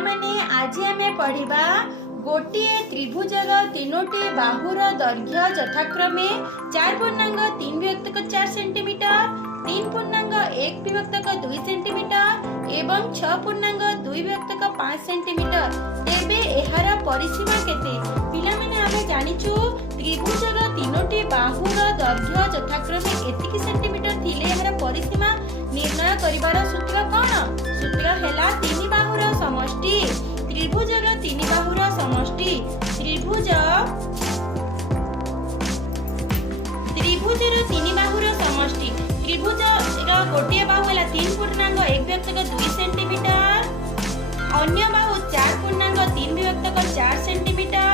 ପିଲାମାନେ ଆଜି ଆମେ ପଢ଼ିବା ଗୋଟିଏ ତ୍ରିଭୁଜର ତିନୋଟି ବାହୁର ଦୈର୍ଘ୍ୟ ଯଥାକ୍ରମେ 4.3 ବିଭକ୍ତକ 4 ସେଣ୍ଟିମିଟର, 3.1 ବିଭକ୍ତକ 2 ସେଣ୍ଟିମିଟର ଏବଂ 6.2 ବିଭକ୍ତକ 5 ସେଣ୍ଟିମିଟର। ତେବେ ଏହାର ପରିସୀମା କେତେ? ପିଲାମାନେ ଆମେ ଜାଣିଛୁ ତ୍ରିଭୁଜର ତିନୋଟି ବାହୁର ଦୈର୍ଘ୍ୟ ଯଥାକ୍ରମେ ଏତିକି ସେଣ୍ଟିମିଟର ଥିଲେ ଏହାର ପରିସୀମା ନିର୍ଣ୍ଣୟ କରିବାର ସୂତ୍ର କ'ଣ? ସୂତ୍ର ହେଲା ତିନି ବାହୁର ସମଷ୍ଟି। ତ୍ରିଭୁଜର ତିନି ବାହୁର ସମଷ୍ଟି ତ୍ରିଭୁଜର ତିନି ବାହୁର ସମଷ୍ଟି। ତ୍ରିଭୁଜର ଗୋଟିଏ ବାହୁ ହେଲା 3.1 ବିଭକ୍ତକ 2 ସେଣ୍ଟିମିଟର, ଅନ୍ୟ ବାହୁ 4.3 ବିଭକ୍ତକ 4 ସେଣ୍ଟିମିଟର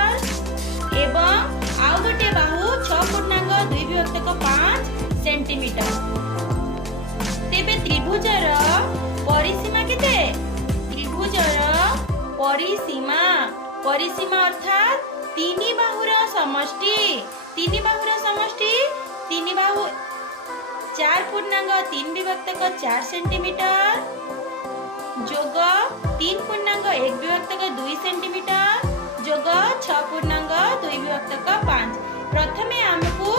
ଏବଂ ଆଉ ଗୋଟିଏ ବାହୁ 6.2 ବିଭକ୍ତକ 5 ସେଣ୍ଟିମିଟର। ତେବେ ତ୍ରିଭୁଜର ପରିସୀମା କେତେ? ତ୍ରିଭୁଜର ପରିସୀମା ଅର୍ଥାତ୍ ତିନି ବାହୁର ସମଷ୍ଟି। ତିନି ବାହୁର ସମଷ୍ଟି ତିନି ବାହୁ 4.3 ବିଭକ୍ତକ 4 ସେଣ୍ଟିମିଟର ଯୋଗ 3.1 ବିଭକ୍ତକ 2 ସେଣ୍ଟିମିଟର ଯୋଗ 6.2 ବିଭକ୍ତକ 5। ପ୍ରଥମେ ଆମକୁ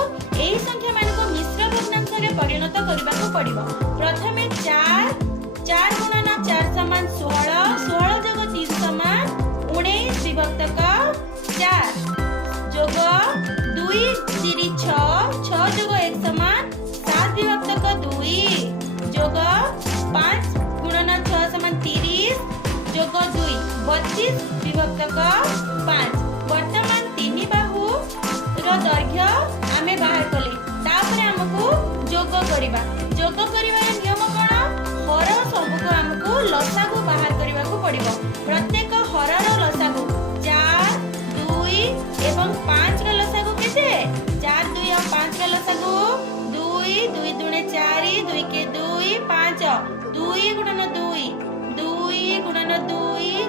ଏହି ସଂଖ୍ୟା ମାନଙ୍କୁ ମିଶ୍ର ଭଗ୍ନାଂଶରେ ପରିଣତ କରିବାକୁ ପଡ଼ିବ। ପ୍ରଥମେ 4 ଗୁଣନ 4 ସମାନ 16, 16 ଯୋଗ 3 ସମାନ 19 ବିଭକ୍ତକ 4 ଯୋଗ 2 3 6, 6 ଯୋଗ 1 ସମାନ 7 ବିଭକ୍ତକ 2 ଯୋଗ 5 ଗୁଣନ 6 ସମାନ 30 ଯୋଗ 2 32 ବିଭକ୍ତକ 5। ବର୍ତ୍ତମାନ ତିନି ବାହୁର ଦୈର୍ଘ୍ୟ ଆମେ ବାହାର କଲେ, ତାପରେ ଆମକୁ ଯୋଗ କରିବା। ଯୋଗ କରିବାର ନିୟମ କ'ଣ? ହର ସବୁକୁ ଆମକୁ ଲସାଗୁ ବାହାର କରିବାକୁ ପଡ଼ିବ। ପ୍ରତ୍ୟେକ ହରର ଲସାଗୁ 4, 2 ଏବଂ 5 ର ଲସାଗୁ କେତେ? 4, 2 ଆଉ 5 ର ଲସାଗୁ 2, 2 ଦୁणे 4, 2 କେ 2, 5, 2 ଗୁଣନ 2, 2 ଗୁଣନ 2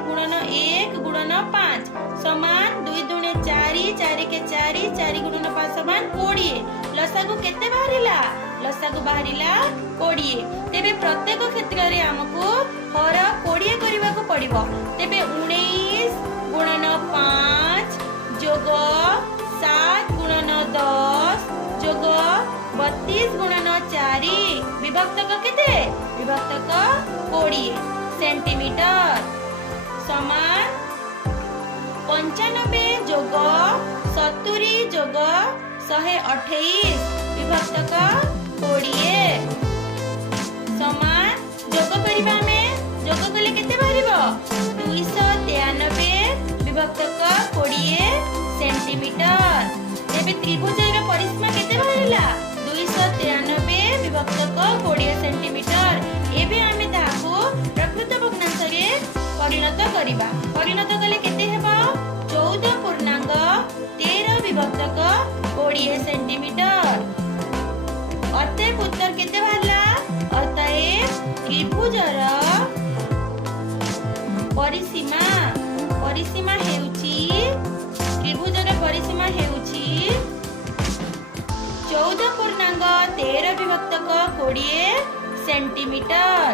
ଗୁଣନ 1 ଗୁଣନ 5 ସମାନ 2 ଦୁणे 4, 4 କେ 4, 4 ଗୁଣନ 5 ସମାନ 20। ଲସାଗୁ କେତେ ବାହାରିଲା? ଲସାଗୁ ବାହାରିଲା 20। ତେବେ ପ୍ରତ୍ୟେକ କ୍ଷେତ୍ରରେ ଆମକୁ ହର 20 କରିବାକୁ ପଡ଼ିବ। ତେବେ 19 ଗୁଣନ 5 ଯୋଗ 7 ଗୁଣନ 10 ଯୋଗ 32 ଗୁଣନ 4 ବିଭକ୍ତକ କେତେ? ବିଭକ୍ତକ 20 ସେଣ୍ଟିମିଟର ସମାନ 95 ଯୋଗ 70 ଯୋଗ 128 ବିଭକ୍ତକ 20 ସମାନ ଯୋଗ କରିବା। ଆମେ ଯୋଗ କଲେ କେତେ ବାହାରିବ? 293 ବିଭକ୍ତକ 20 ସେଣ୍ଟିମିଟର। ତେବେ ତ୍ରିଭୁଜର ପରିସୀମା କେତେ ବାହାରିଲା? 293 ବିଭକ୍ତକ 20 ସେଣ୍ଟିମିଟର। ଏବେ ଆମେ ତାହାକୁ ପ୍ରକୃତ ଭଗ୍ନାଂଶରେ ପରିଣତ କରିବା। ପରିଣତ କଲେ କେତେ ହେବ? 14.13 ବିଭକ୍ତକ 20 ସେଣ୍ଟିମିଟର। ଅତଏବ ଉତ୍ତର କେତେ ବାହାରିଲା? ଅତଏବ ତ୍ରିଭୁଜର ପରିସୀମା ହେଉଛି 14.13 ବିଭକ୍ତକ 20 ସେଣ୍ଟିମିଟର।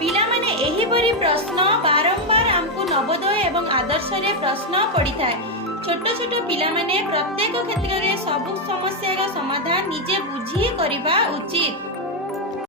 ପିଲାମାନେ ଏହିପରି ପ୍ରଶ୍ନ ବାରମ୍ବାର ଆମକୁ ନବୋଦୟ ଏବଂ ଆଦର୍ଶରେ ପ୍ରଶ୍ନ ପଡ଼ିଥାଏ। ଛୋଟ ଛୋଟ ପିଲାମାନେ ପ୍ରତ୍ୟେକ କ୍ଷେତ୍ରରେ ସବୁ ସମସ୍ୟାର ସମାଧାନ ନିଜେ ବୁଝି କରିବା ଉଚିତ।